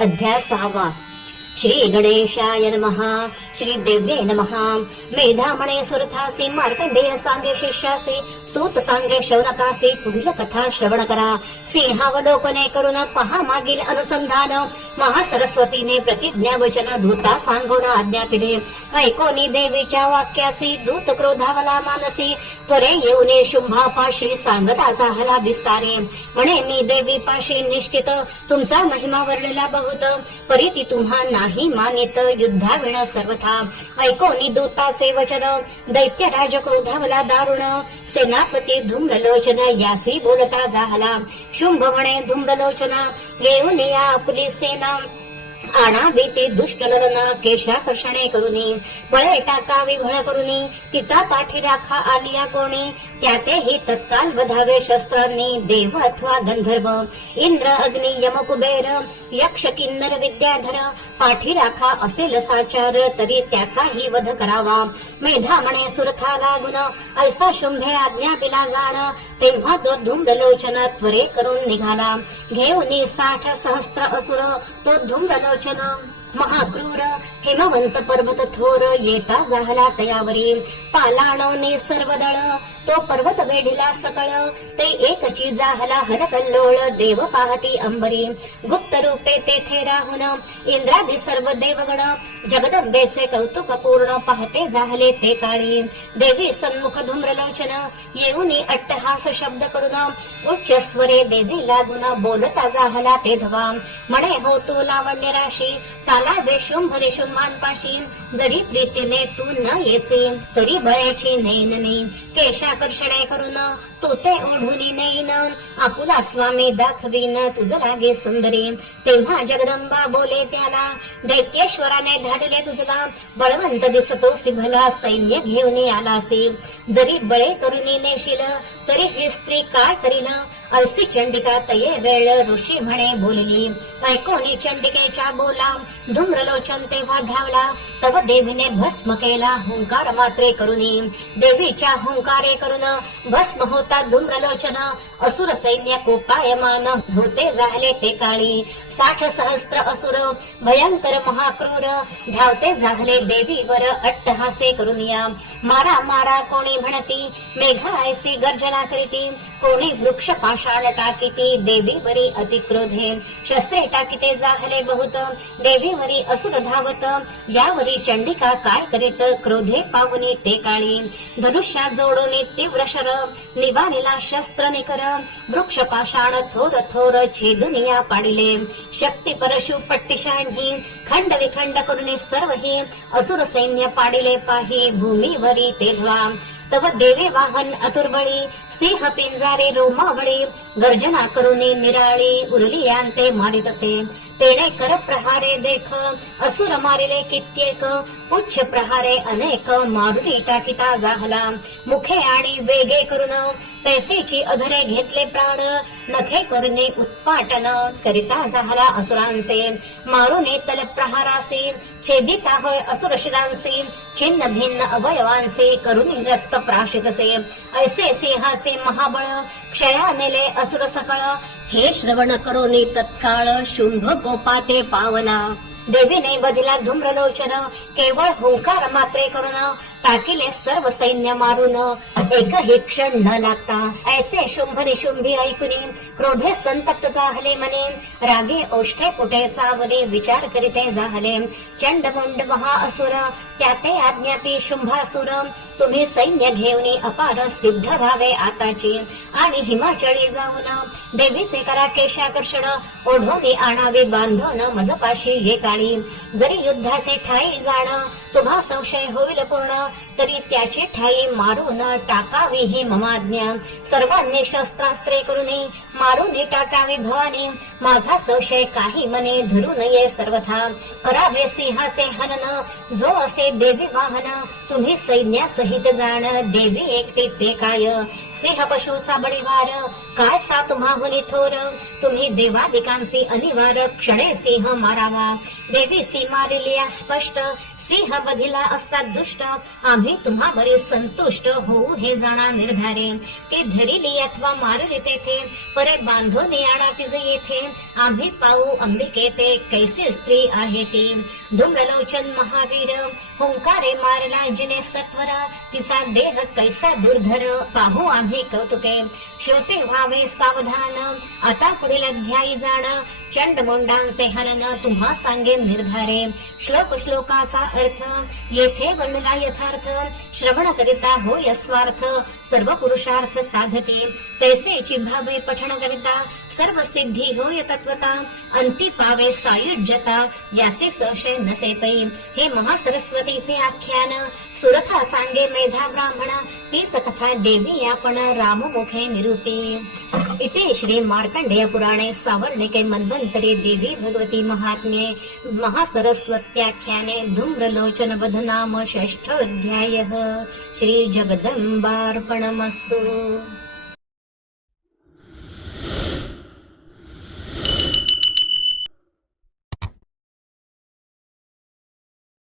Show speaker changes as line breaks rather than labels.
अध्याय सहावा श्री गणेशाय नमः श्री देव्ये नमः। मेधामणे सुरथासी मार्कंडेय सांगे शिष्यासी सूत सांगे शौनकासी पुढील कथा श्रवण करा. सिंहावलोकने करून पहा मागील अनुसंधान. महासरस्वतीने प्रतिज्ञा वचन धूता सांगून आज्ञा पिले ऐकोनी देवीच्या वाक्यासी दूत क्रोधावला मानसी. त्वरे येऊने शुंभापाशी सांगता जाहला विस्तारे. म्हणे मी देवी पाशी निश्चित. तुमचा महिमा वर्णला बहुत. परी ती तुम्हा नाही मानित युद्धाविण सर्वथा. ऐकोनी दूताचे वचन. दैत्य राज क्रोधावला दारुण. सेना सेनापती धूम्रलोचन यासी बोलता झाला शुंभ म्हणे धूम्रलोचना घेऊन या आपली सेना. आणावी ते दुष्ट ललना केशाकर्षणे करुनी बळे टाका विभळ करुनी तिचा पाठी राखा आलिया कोणी त्यातेही तत्काल वधावे शस्त्रांनी देव अथवा गंधर्व इंद्र अग्नि यम कुबेर यक्ष किन्नर विद्याधर पाठी राखा असेल साचार तरी त्याचाही वध करावा. मेधा म्हणे सुरथा लागून ऐसा शुंभे आज्ञा पिला जाण तेव्हा तो धूम्रलोचन त्वरे करून निघाला. घेऊन साठ सहस्त्र असुर तो धूम्रलोचन महाक्रूर हिमवंत पर्वत थोर येता जाहला तयावरी. पालाणोने सर्व दळ तो पर्वत वेढिला सकळ. ते एकची जाहला हर कल्लोळ देव पाहती अंबरी. गुप्त रूपे तेथे राहून इंद्रादी सर्व देवगण. जगदंबेचे कौतुक पूर्ण पाहते झाले ते काळी. देवी सन्मुख धूम्रलोचन येऊनी अट्टहास शब्द करून उच्च स्वरे देवी लागून बोलता जाहला ते धवा. म्हणे हो तू लावण्य राशी चालावे शुंभ रे जरी प्रीतीने तू न येसे तरी बळ्याची नैन मी. केशाकर्षणे करून तू ते ओढून नैन आपुला स्वामी दाखवीन तुझ लागे सुंदरी. तेव्हा जगदंबा बोले त्याला दैत्येश्वराने धाडले तुझला. बळवंत दिसतो सिभला सैन्य घेऊन आलासी. जरी बळे करून नेशील तरी ही स्त्री काय करील? अळसी चंडिका तये वेळ ऋषी म्हणे बोलली. ऐकोनी चंडिकेच्या बोला. धूम्रलोचन तेव्हा धावला. तव देवीने भस्म केला हुंकार मात्रे करुनी. देवीच्या हुंकारे करून भस्म होता धूम्रलोचन. असुर सैन्य कोपायमान होते झाले ते काळी. साठ सहस्त्र असुर भयंकर महाक्रूर धावते झाले देवीवर अट्टहासे करुनिया. मारा मारा कोणी म्हणती मेघा ऐसी गर्जना करीती. कोणी वृक्ष पाषाण टाकीती देवीवरी अतिक्रोधे. शस्त्रे टाकिते जाहले बहुत. देवीवरी असुर धावत. यावरी चंडिका काय करीत? क्रोधे पावनी ते काळी. धनुष्या जोडून तीव्र शर. निवारिला शस्त्र निकर. वृक्ष पाषाण थोर थोर छेदुनिया पाडिले. शक्ती परशु पट्टिशाही. खंड विखंड करून सर्व ही असुर सैन्य पाडिले पाही. भूमीवरी तेव्हा तव देवे वाहन अतुर्बळी. सिंह पिंजारे रोमावळी गर्जना करुनी निराळी उरली यांते मारित असे. तेणे कर प्रहारे देख असुर मारिले कित्येक. उच्च प्रहारे अनेक मारुली टाकिता जाहला. मुखे आणि वेगे करून तैसेची अधरे घेतले प्राण. नखे करुने उत्पाटन करिता जाहला असुरांचे. मारुने तल प्रहारासे छेदिता होय असुर शिरांसे. छिन्न भिन्न अवयवांसे करुणी रक्त प्राशिकसे ऐसे सिंहा असे महाबळ क्षया नेले असुर सकळ. हे श्रवण करोनी तत्काळ शुंभ कोपाते पावला. देवीने बधिला धूम्रलोचन केवळ होंकार मात्रे करून टाकिले सर्व सैन्य मारून एकही क्षण न लागता ऐसे शुंभ निशुंभी ऐकुनी क्रोधे संतप्त जाहले मने रागे ओष्ठे पुटे सावले विचार करीते जाहले चंड मुंड महा असुर त्याते आज्ञापी शुंभासुर तुम्ही सैन्य घेऊन अपार सिद्ध भावे आताची आणि हिमाचळी जाऊन देवीचे करा केशाकर्षण ओढोनी आणावे बांधून मजपाशी ये काळी जरी युद्धाचे ठाई जाण तुम्हा संशय होईल पूर्ण तरी त्याची ठाई मारून टाकावी ही ममाज्ञा. सर्वांनी शस्त्रास्त्रे करुनी मारून टाटा विभवानी माझा संशय काही मने धरू नये सर्वथा. करावे सिंहाचे हनन. जो असे देवी वाहन तुम्ही सैन्यासहित जाण. देवी एकटी ते काय? सिंह पशुचा बळीवार. काय सा तुम्हाहुनी थोर? तुम्ही देवादिकांसी अनिवार. क्षणे सिंह मारावा. देवी सी मारिलिया स्पष्ट सिंह बधिला असतात दुष्ट. आम्ही तुम्हा बरे संतुष्ट होऊ हे जाणा निर्धारे. ते धरिली अथवा मारली तेथे. पर खरे बांधून आणा तिचे येथे आम्ही पाहू अंबिके ते कैसे स्त्री आहे ती. धूम्रलोचन महावीर हुंकारे मारला जिने सत्वर. तिचा देह कैसा दुर्धर पाहू आम्ही कौतुके. श्रोते व्हावे सावधान. आता पुढील अध्यायी जाण. चंड मुंडांचे हलन तुम्हा सांगे निर्धारे. श्लोक श्लोकाचा अर्थ येथे वर्णला यथार्थ. श्रवण करिता होय स्वार्थ. सर्व पुरुषार्थ साधते. तैसे चिभावे पठण करिता सर्व सिद्धी होय तत्वता अंती पावे सायुज्यता ज्याचे सशय नसे पै हे महासरस्वतीचे आख्यान सुरथा सांगे मेधा ब्राह्मण तीच कथा देवी आपण राममुखे निरूपे। इथे श्री मार्कंडेय पुराणे सावर्णिके मन्वंतरे देवी भगवती महात्म्ये महासरस्वत्याख्याने धूम्रलोचन वध नाम षष्ठोऽध्यायः। श्री जगदम्बार्पणमस्तु।